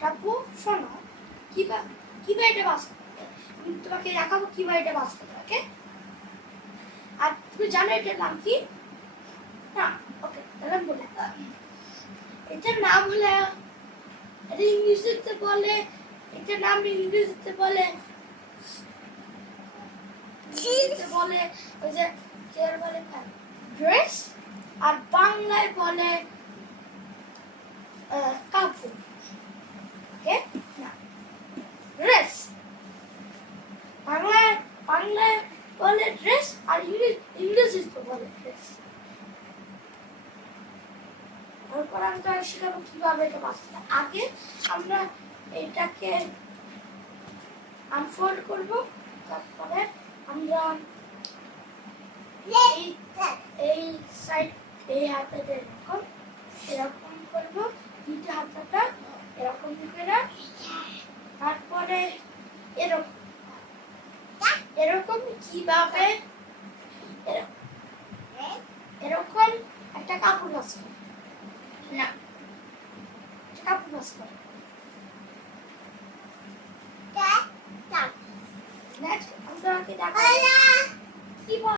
টাপু শোনো কীভাবে এটা বাস আমি তোমাকে দেখাবো কীভাবে এটা বাস করবে ওকে আর তুমি জানো এটার নাম কি? না ওকে তাহলে বলে। এটার নাম হলো, এটা ইংরেজিতে বলে, এটার নাম ইংরেজিতে বলে বলে, ওই যে বলে ড্রেস আর বাংলায় বলে আহ, কাপড় ওকে না ড্রেস বাংলায় বলে ড্রেস আর ইংরেজ ইংরেজিতে বলে ড্রেস তারপর আমি তো শেখাবো কীভাবে এটা বাঁচতে আগে আমরা এটাকে আনফোল্ড করব, তারপরে আমরা এই সাইড এই হাতটা এরকম এরকম করব, দুইটা হাতটা এরকম করে। তারপরে এরকম এরকম কীভাবে এরকম একটা কাপড় আছে না একটা কাপড় নষ্ট করে। নেক্সট আমরা কি বল